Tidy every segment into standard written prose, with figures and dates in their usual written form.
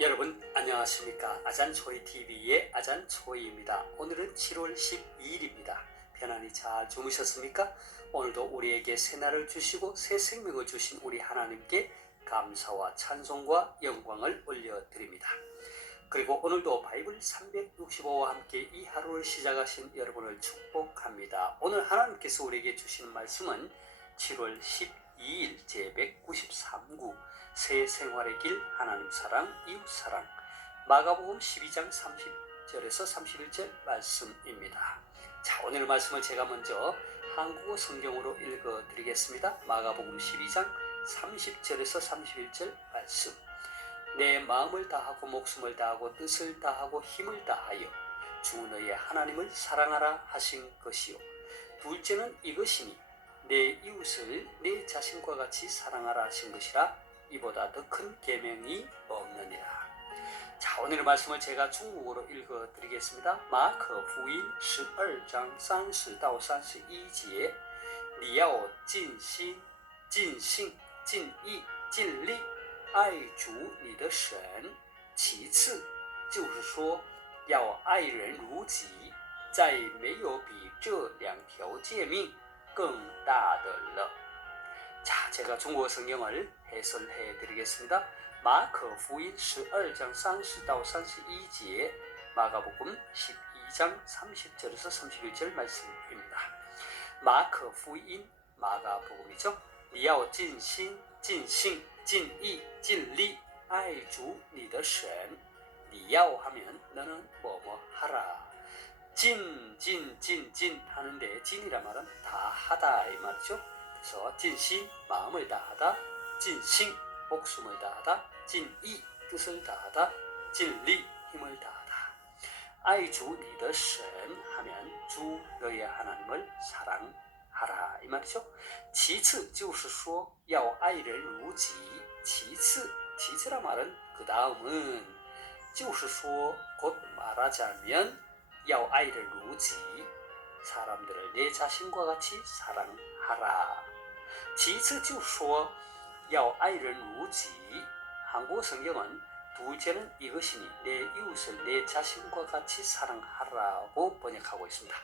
여러분 안녕하십니까. 아잔초이TV의 아잔초이입니다. 오늘은 7월 12일입니다. 편안히 잘 주무셨습니까? 오늘도 우리에게 새날을 주시고 새 생명을 주신 우리 하나님께 감사와 찬송과 영광을 올려드립니다. 그리고 오늘도 바이블 365와 함께 이 하루를 시작하신 여러분을 축복합니다. 오늘 하나님께서 우리에게 주시는 말씀은 7월 12일 제193구 새 생활의 길 하나님 사랑 이웃 사랑 마가복음 12장 30절에서 31절 말씀입니다. 자, 오늘 말씀을 제가 먼저 한국어 성경으로 읽어드리겠습니다. 마가복음 12장 30절에서 31절 말씀. 내 마음을 다하고 목숨을 다하고 뜻을 다하고 힘을 다하여 주 너의 하나님을 사랑하라 하신 것이요. 둘째는 이것이니 내 이웃을 내 자신과 같이 사랑하라 하신 것이라. 이보다 더 큰 계명이 없느니라. 자, 오늘의 말씀을 제가 중국어로 읽어드리겠습니다. 마커福音 12장 30到31节你要尽心尽性尽意尽力爱主你的神，其次就是说要爱人如己，再没有比这两条诫命更大的了。 자, 제가 중국어 성경을 해설해 드리겠습니다. 마커福音 12장 30到31节 마가복음 12장 30절에서 31절 말씀입니다. 마커福音 마가복음이죠. 你要尽心尽性尽意尽力爱主你的神。你要 하면 너는 뭐뭐 하라. 진 하는데 진이란 말은 다 하다 이 말이죠. 그래서 진심 마음을 다하다, 진심 목숨을 다하다, 진이 뜻을 다하다, 진리 힘을 다하다. 아이주 니더 神 하면 주 너의 하나님을 사랑하라 이 말이죠. 其次就是说要爱人如己. 其次, 其次란 말은 그 다음은 就是说 곧 말하자면 要爱人如己. 사람들을 내 자신과 같이 사랑하라. 其次就说要爱人如己. 한국 성경은 둘째는 이것이니 내 이웃을 내 자신과 같이 사랑하라고 번역하고 있습니다.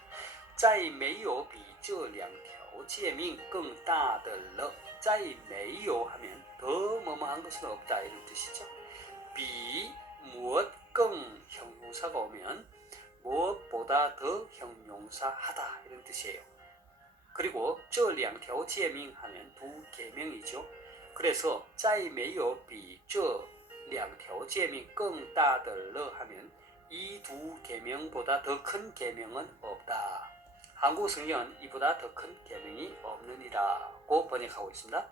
再没有比这两条诫命更大的了. 再没有 하면 더 뭐뭐한 것은 없다 이런 뜻이죠. 比 무엇 更 형용사가 오면 무엇보다 더 형용사하다 이런 뜻이에요. 그리고 这两条诫命 하면 두 계명이죠. 그래서 再没有比这两条诫命更大的了 하면 이 두 계명보다 더 큰 계명은 없다. 한국 성경은 이보다 더 큰 계명이 없느니라고 번역하고 있습니다.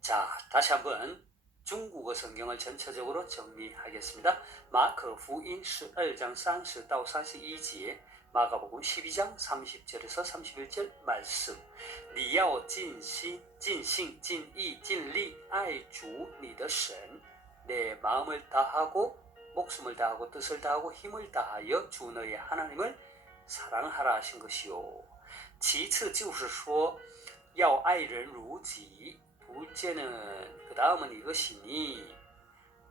자, 다시 한번 중국어 성경을 전체적으로 정리하겠습니다. 마커福音 12장 30到31节 마가복음 12장 30절에서 31절 말씀. 你要尽心尽性尽意尽力爱主你的神. 내 마음을 다하고 목숨을 다하고 뜻을 다하고 힘을 다하여 주 너의 하나님을 사랑하라 하신 것이요. 其次就是说要爱人如己. 둘째는 그 다음은 이것이니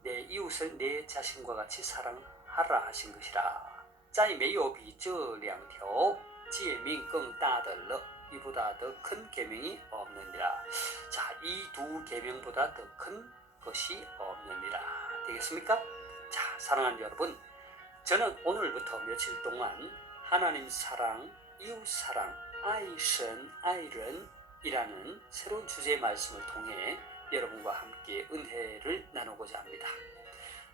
내 이웃을 내 자신과 같이 사랑하라 하신 것이라. 再没有比这两条诫命更大的了. 이보다 더 큰 계명이 없느니라. 자, 이 두 계명보다 더 큰 것이 없느니라. 되겠습니까? 자, 사랑하는 여러분, 저는 오늘부터 며칠 동안 하나님 사랑, 이웃 사랑, 爱神爱人이라는 새로운 주제의 말씀을 통해 여러분과 함께 은혜를 나누고자 합니다.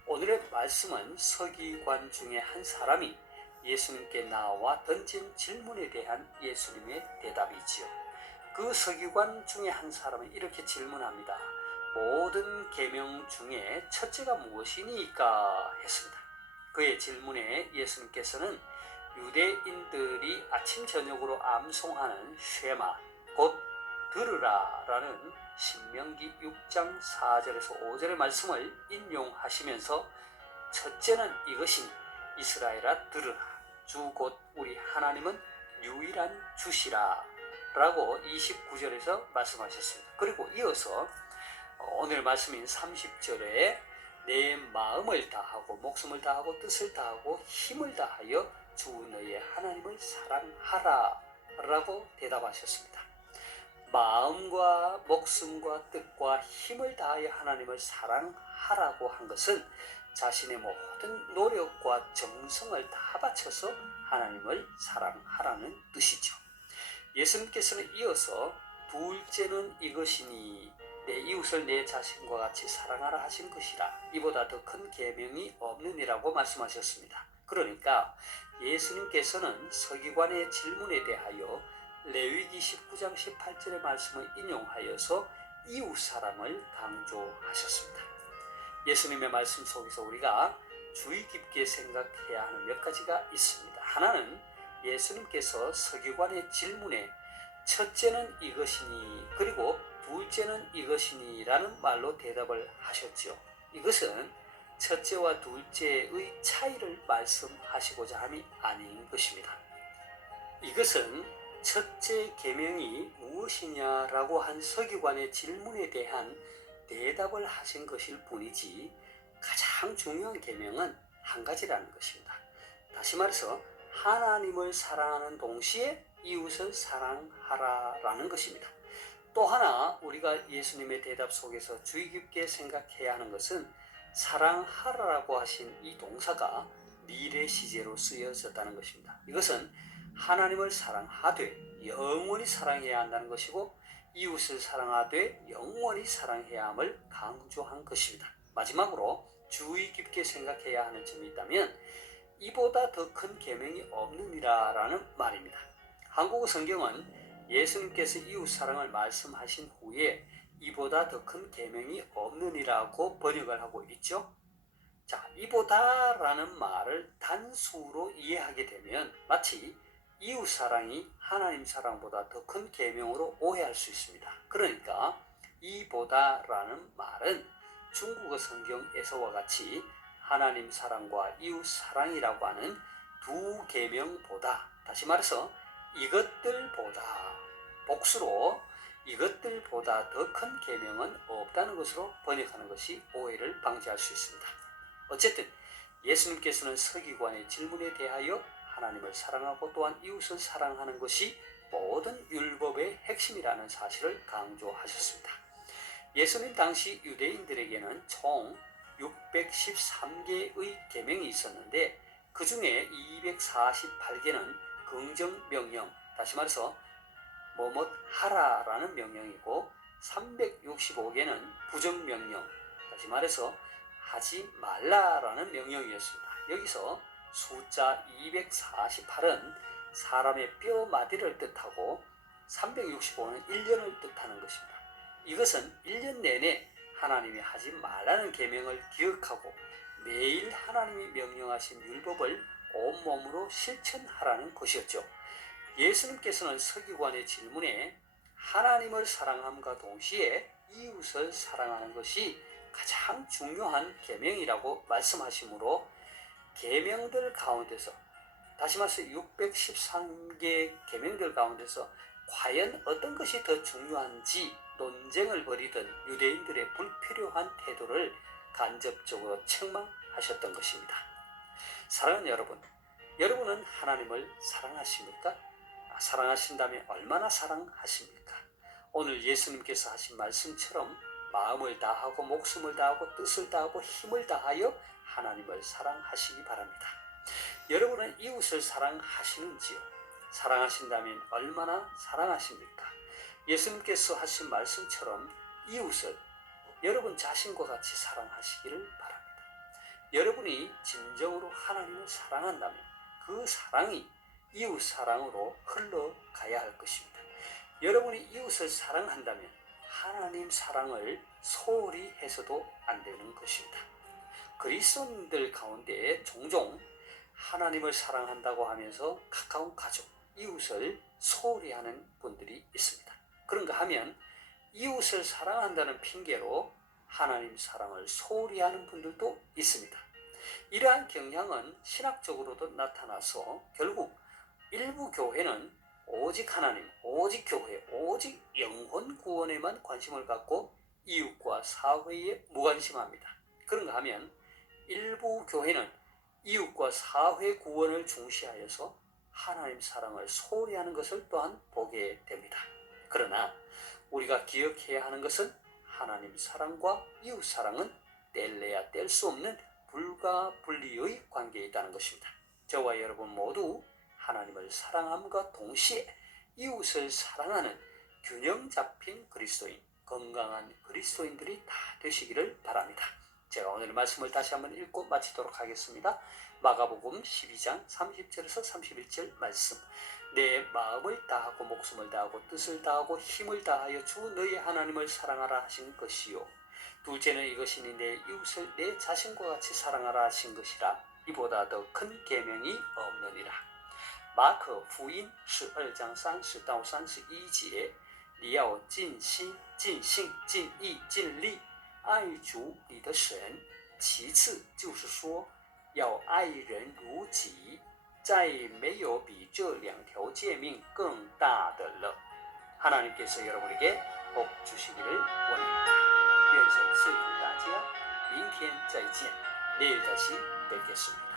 오늘의 말씀은 서기관 중에 한 사람이 예수님께 나와 던진 질문에 대한 예수님의 대답이지요. 그 서기관 중에 한 사람은 이렇게 질문합니다. 모든 계명 중에 첫째가 무엇이니까 했습니다. 그의 질문에 예수님께서는 유대인들이 아침 저녁으로 암송하는 쉐마, 곧 들으라 라는 신명기 6장 4절에서 5절의 말씀을 인용하시면서 첫째는 이것이니 이스라엘아 들으라. 주 곧 우리 하나님은 유일한 주시라 라고 29절에서 말씀하셨습니다. 그리고 이어서 오늘 말씀인 30절에 내 마음을 다하고 목숨을 다하고 뜻을 다하고 힘을 다하여 주 너의 하나님을 사랑하라 라고 대답하셨습니다. 마음과 목숨과 뜻과 힘을 다하여 하나님을 사랑하라고 한 것은 자신의 모든 노력과 정성을 다 바쳐서 하나님을 사랑하라는 뜻이죠. 예수님께서는 이어서 둘째는 이것이니 내 이웃을 내 자신과 같이 사랑하라 하신 것이라 이보다 더 큰 계명이 없느니라고 말씀하셨습니다. 그러니까 예수님께서는 서기관의 질문에 대하여 레위기 19장 18절의 말씀을 인용하여서 이웃 사랑을 강조하셨습니다. 예수님의 말씀 속에서 우리가 주의 깊게 생각해야 하는 몇 가지가 있습니다. 하나는 예수님께서 서기관의 질문에 첫째는 이것이니 그리고 둘째는 이것이니 라는 말로 대답을 하셨죠. 이것은 첫째와 둘째의 차이를 말씀하시고자 함이 아닌 것입니다. 이것은 첫째 계명이 무엇이냐라고 한 서기관의 질문에 대한 대답을 하신 것일 뿐이지 가장 중요한 계명은 한 가지라는 것입니다. 다시 말해서 하나님을 사랑하는 동시에 이웃을 사랑하라라는 것입니다. 또 하나 우리가 예수님의 대답 속에서 주의 깊게 생각해야 하는 것은 사랑하라라고 하신 이 동사가 미래 시제로 쓰여졌다는 것입니다. 이것은 하나님을 사랑하되 영원히 사랑해야 한다는 것이고 이웃을 사랑하되 영원히 사랑해야 함을 강조한 것입니다. 마지막으로 주의 깊게 생각해야 하는 점이 있다면 이보다 더 큰 계명이 없느니라 라는 말입니다. 한국어 성경은 예수님께서 이웃 사랑을 말씀하신 후에 이보다 더 큰 계명이 없느니라고 번역을 하고 있죠. 자, 이보다 라는 말을 단수로 이해하게 되면 마치 이웃 사랑이 하나님 사랑보다 더 큰 계명으로 오해할 수 있습니다. 그러니까 이보다 라는 말은 중국어 성경에서와 같이 하나님 사랑과 이웃 사랑이라고 하는 두 계명보다, 다시 말해서 이것들보다, 복수로 이것들보다 더 큰 계명은 없다는 것으로 번역하는 것이 오해를 방지할 수 있습니다. 어쨌든 예수님께서는 서기관의 질문에 대하여 하나님을 사랑하고 또한 이웃을 사랑하는 것이 모든 율법의 핵심이라는 사실을 강조하셨습니다. 예수님 당시 유대인들에게는 총 613개의 계명이 있었는데 그 중에 248개는 긍정명령, 다시 말해서 뭐뭐 하라라는 명령이고 365개는 부정명령, 다시 말해서 하지 말라라는 명령이었습니다. 여기서 숫자 248은 사람의 뼈 마디를 뜻하고 365는 1년을 뜻하는 것입니다. 이것은 1년 내내 하나님이 하지 말라는 계명을 기억하고 매일 하나님이 명령하신 율법을 온몸으로 실천하라는 것이었죠. 예수님께서는 서기관의 질문에 하나님을 사랑함과 동시에 이웃을 사랑하는 것이 가장 중요한 계명이라고 말씀하시므로 계명들 가운데서, 다시 말해서 613개 계명들 가운데서 과연 어떤 것이 더 중요한지 논쟁을 벌이던 유대인들의 불필요한 태도를 간접적으로 책망하셨던 것입니다. 사랑하는 여러분, 여러분은 하나님을 사랑하십니까? 사랑하신다면 얼마나 사랑하십니까? 오늘 예수님께서 하신 말씀처럼 마음을 다하고 목숨을 다하고 뜻을 다하고 힘을 다하여 하나님을 사랑하시기 바랍니다. 여러분은 이웃을 사랑하시는지요? 사랑하신다면 얼마나 사랑하십니까? 예수님께서 하신 말씀처럼 이웃을 여러분 자신과 같이 사랑하시기를 바랍니다. 여러분이 진정으로 하나님을 사랑한다면 그 사랑이 이웃 사랑으로 흘러가야 할 것입니다. 여러분이 이웃을 사랑한다면 하나님 사랑을 소홀히 해서도 안 되는 것입니다. 그리스도인들 가운데 종종 하나님을 사랑한다고 하면서 가까운 가족, 이웃을 소홀히 하는 분들이 있습니다. 그런가 하면 이웃을 사랑한다는 핑계로 하나님 사랑을 소홀히 하는 분들도 있습니다. 이러한 경향은 신학적으로도 나타나서 결국 일부 교회는 오직 하나님, 오직 교회, 오직 영혼 구원에만 관심을 갖고 이웃과 사회에 무관심합니다. 그런가 하면 일부 교회는 이웃과 사회 구원을 중시하여서 하나님 사랑을 소홀히 하는 것을 또한 보게 됩니다. 그러나 우리가 기억해야 하는 것은 하나님 사랑과 이웃 사랑은 뗄래야 뗄 수 없는 불가분리의 관계에 있다는 것입니다. 저와 여러분 모두 하나님을 사랑함과 동시에 이웃을 사랑하는 균형 잡힌 그리스도인, 건강한 그리스도인들이 다 되시기를 바랍니다. 제가 오늘 말씀을 다시 한번 읽고 마치도록 하겠습니다. 마가복음 12장 30절에서 31절 말씀. 내 마음을 다하고 목숨을 다하고 뜻을 다하고 힘을 다하여 주 너희 하나님을 사랑하라 하신 것이요. 둘째는 이것이니 내 이웃을 내 자신과 같이 사랑하라 하신 것이라. 이보다 더 큰 계명이 없느니라. 마크福音12章30到31节，你要尽心、尽性、尽意、尽力爱主你的神。其次就是说，要爱人如己，再没有比这两条诫命更大的了。 하나님께서 여러분에게 복 주시기를 원합니다. 愿神赐福大家，明天再见，내일 다시 뵙겠습니다.